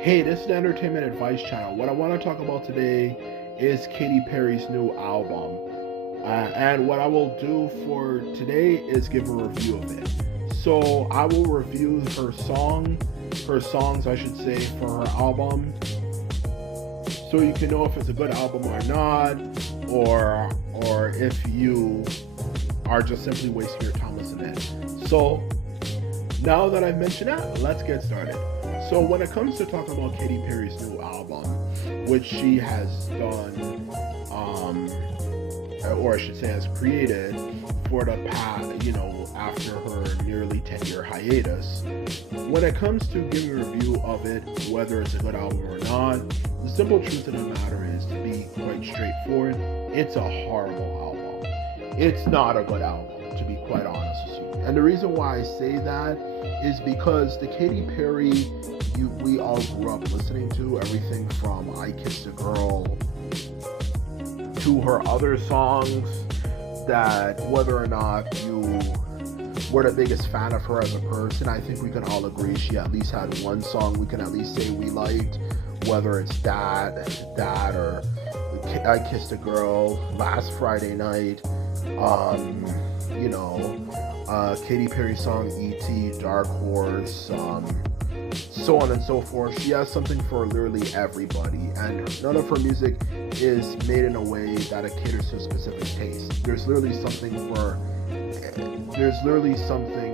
Hey, this is the Entertainment Advice Channel. What I want to talk about today is Katy Perry's new album. And what I will do for today is give a review of it. So I will review her songs, I should say, for her album. So you can know if it's a good album or not, or if you are just simply wasting your time listening to it. So now that I've mentioned that, let's get started. So when it comes to talking about Katy Perry's new album, which she has done, or I should say has created for the past, after her nearly 10-year hiatus, when it comes to giving a review of it, whether it's a good album or not, the simple truth of the matter is, to be quite straightforward, it's a horrible album. It's not a good album, to be quite honest with you. And the reason why I say that is because the Katy Perry we all grew up listening to, everything from I Kissed a Girl to her other songs, that whether or not you were the biggest fan of her as a person, I think we can all agree she at least had one song we can at least say we liked, whether it's that or I Kissed a Girl, Last Friday Night, Katy Perry song E.T., Dark Horse, so on and so forth. She has something for literally everybody, and none of her music is made in a way that it caters to a specific taste. There's literally something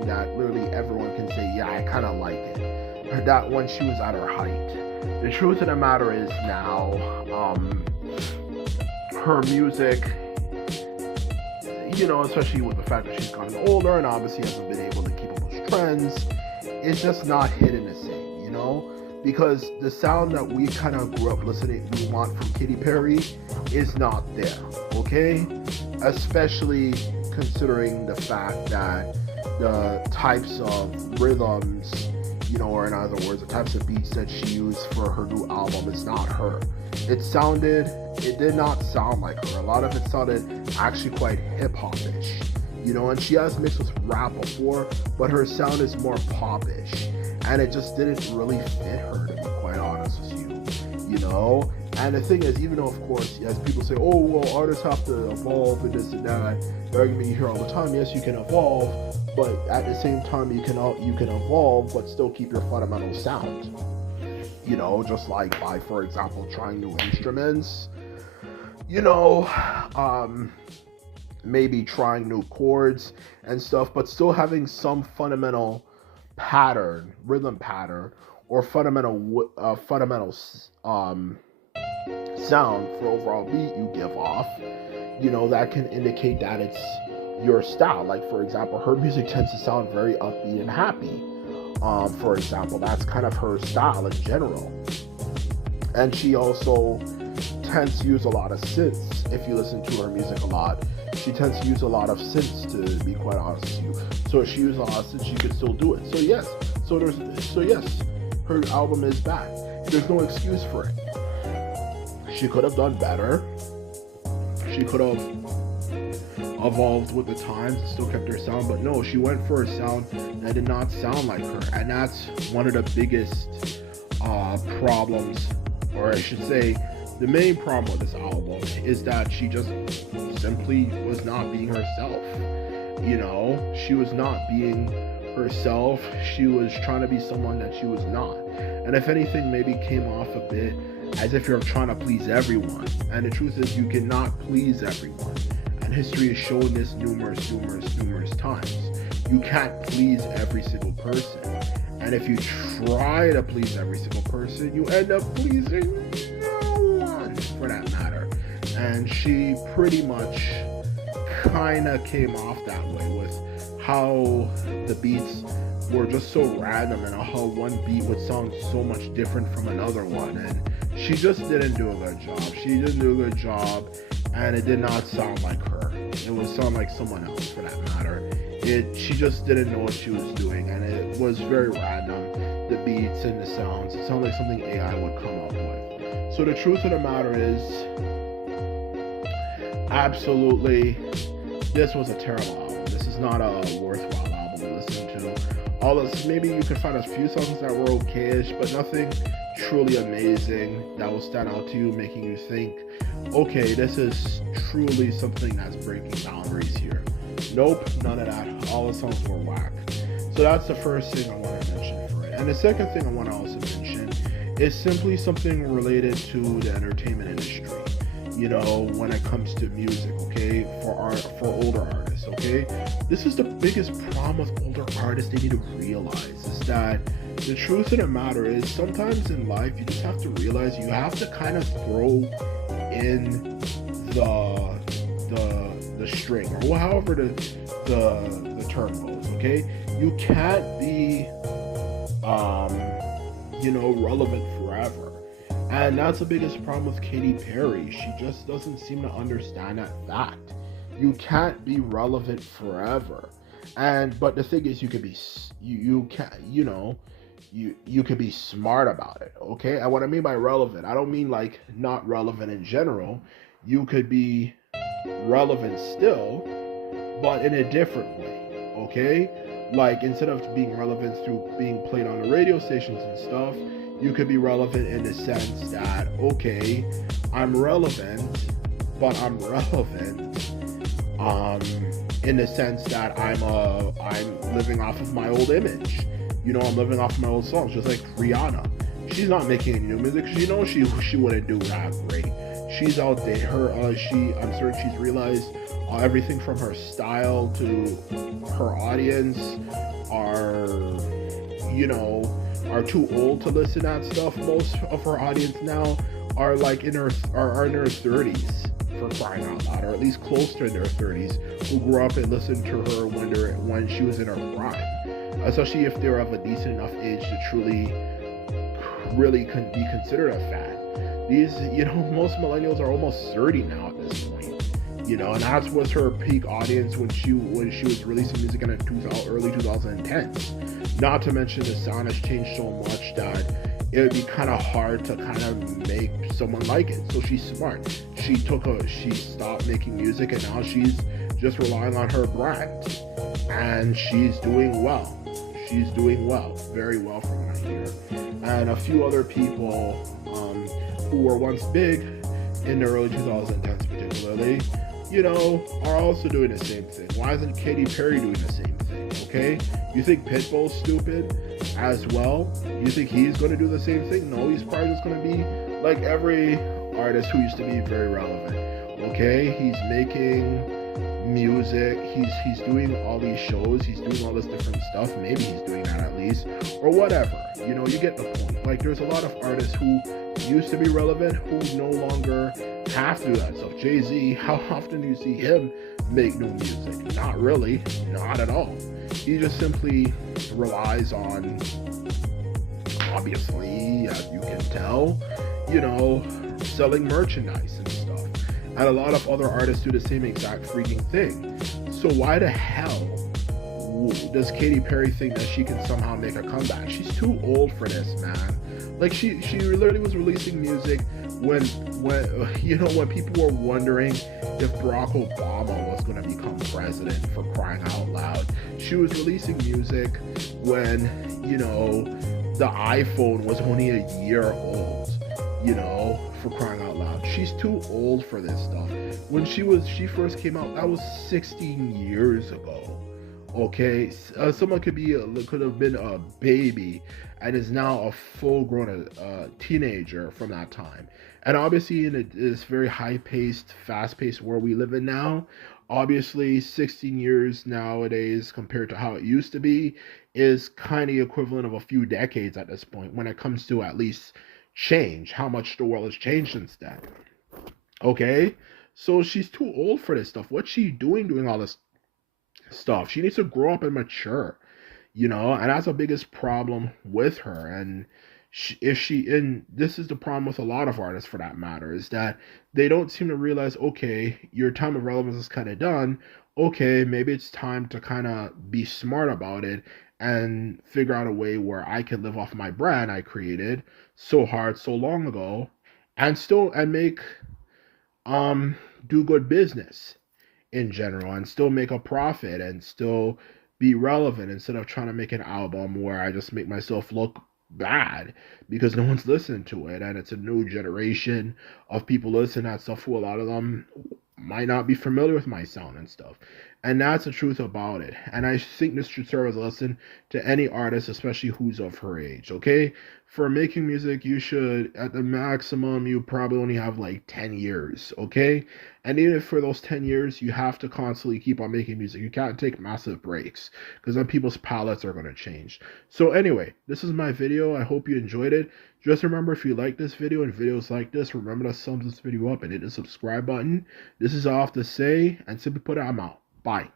that literally everyone can say, yeah, I kind of like it. That when she was at her height. The truth of the matter is now, her music, especially with the fact that she's gotten older and obviously hasn't been able to keep up with trends, it's just not hitting the same, because the sound that we kind of grew up listening, we want from Katy Perry is not there, okay? Especially considering the fact that the types of rhythms, or in other words, the types of beats that she used for her new album is not her. It did not sound like her. A lot of it sounded actually quite hip-hop-ish, and she has mixed with rap before, but her sound is more pop-ish, and it just didn't really fit her, to be quite honest with you, And the thing is, even though, of course, as people say, oh, well, artists have to evolve and this and that, the argument you hear all the time, yes, you can evolve, but at the same time, you can evolve, but still keep your fundamental sound. Just like by, for example, trying new instruments, maybe trying new chords and stuff, but still having some fundamental rhythm pattern, or fundamental sound for overall beat you give off, that can indicate that it's your style. Like, for example, her music tends to sound very upbeat and happy. For example, that's kind of her style in general. And she also tends to use a lot of synths. If you listen to her music a lot, she tends to use a lot of synths, to be quite honest with you. So if she uses a lot of synths, she could still do it. So yes, her album is bad. There's no excuse for it. She could have done better. She could have evolved with the times and still kept her sound, but no, she went for a sound that did not sound like her. And that's one of the biggest problems, or I should say, the main problem with this album is that she just simply was not being herself. She was not being herself. She was trying to be someone that she was not. And if anything, maybe came off a bit as if you're trying to please everyone. And the truth is, you cannot please everyone. And history has shown this numerous times. You can't please every single person. And if you try to please every single person, you end up pleasing no one, for that matter. And she pretty much kind of came off that way, with how the beats were just so random, and how one beat would sound so much different from another one. And she just didn't do a good job. She didn't do a good job, and it did not sound like her. It would sound like someone else, for that matter. She just didn't know what she was doing, and it was very random, the beats and the sounds. It sounded like something AI would come up with. So the truth of the matter is, absolutely, this was a terrible album. This is not a worthwhile album to listen to. All this, maybe you can find a few songs that were okay-ish, but nothing truly amazing that will stand out to you, making you think, okay, this is truly something that's breaking boundaries here. Nope, none of that. All the songs were whack. So that's the first thing I want to mention for it. And the second thing I want to also mention is simply something related to the entertainment industry. You know, when it comes to music, okay, for older artists, okay, this is the biggest problem with older artists. They need to realize is that the truth of the matter is sometimes in life you just have to realize you have to kind of throw in the string, or however the term goes, okay. You can't be relevant forever. And that's the biggest problem with Katy Perry. She just doesn't seem to understand that fact. You can't be relevant forever. And but the thing is, you could be you can you could be smart about it. Okay, and what I mean by relevant, I don't mean like not relevant in general. You could be relevant still, but in a different way. Okay, like instead of being relevant through being played on the radio stations and stuff, you could be relevant in the sense that, okay, I'm relevant, but I'm relevant in the sense that I'm living off of my old image. You know, I'm living off of my old songs, just like Rihanna. She's not making any new music. She knows she wouldn't do that great. She's out there. I'm certain she's realized everything from her style to her audience are, are too old to listen to that stuff. Most of her audience now are like in their 30s, for crying out loud, or at least close to in their 30s, who grew up and listened to her when she was in her prime. Especially if they're of a decent enough age to truly, really be considered a fan. These, most millennials are almost 30 now at this point. And that was her peak audience when she was releasing music in the early 2010s. Not to mention the sound has changed so much that it would be kind of hard to kind of make someone like it. So she's smart. She stopped making music and now she's just relying on her brand, and she's doing well. She's doing well, very well from what I hear. And a few other people who were once big in the early 2010s particularly, are also doing the same thing. Why isn't Katy Perry doing the same thing, okay? You think Pitbull's stupid as well? You think he's going to do the same thing? No, he's probably just going to be like every artist who used to be very relevant, okay? He's making music, he's doing all these shows, he's doing all this different stuff. Maybe he's doing that at least, or whatever. You get the point. Like, there's a lot of artists who used to be relevant who no longer have to do that stuff. Jay-Z, how often do you see him make new music? Not really, not at all. He just simply relies on, obviously, as you can tell, selling merchandise and stuff. And a lot of other artists do the same exact freaking thing. So why the hell does Katy Perry think that she can somehow make a comeback? She's too old for this, man. Like, she literally was releasing music when people were wondering if Barack Obama was going to become president, for crying out loud. She was releasing music when, the iPhone was only a year old, for crying out loud. She's too old for this stuff. When she first came out, that was 16 years ago. Okay, someone could have been a baby and is now a full-grown teenager from that time. And obviously, in this very high-paced, fast-paced world we live in now, obviously 16 years nowadays compared to how it used to be is kind of equivalent of a few decades at this point when it comes to at least change, how much the world has changed since then. Okay, so she's too old for this stuff. What's she doing all this stuff? She needs to grow up and mature, and that's the biggest problem with her. And this is the problem with a lot of artists for that matter, is that they don't seem to realize, okay, your time of relevance is kind of done. Okay, maybe it's time to kind of be smart about it and figure out a way where I can live off my brand I created so hard so long ago and make do good business in general and still make a profit and still be relevant, instead of trying to make an album where I just make myself look bad because no one's listening to it, and it's a new generation of people listening to that stuff who a lot of them might not be familiar with my sound and stuff. And that's the truth about it. And I think this should serve as a lesson to any artist, especially who's of her age, okay? For making music, you should, at the maximum, you probably only have like 10 years, okay? And even if for those 10 years, you have to constantly keep on making music. You can't take massive breaks because then people's palettes are going to change. So anyway, this is my video. I hope you enjoyed it. Just remember, if you like this video and videos like this, remember to thumbs this video up and hit the subscribe button. This is all I have to say, and simply put it, I'm out. Bye.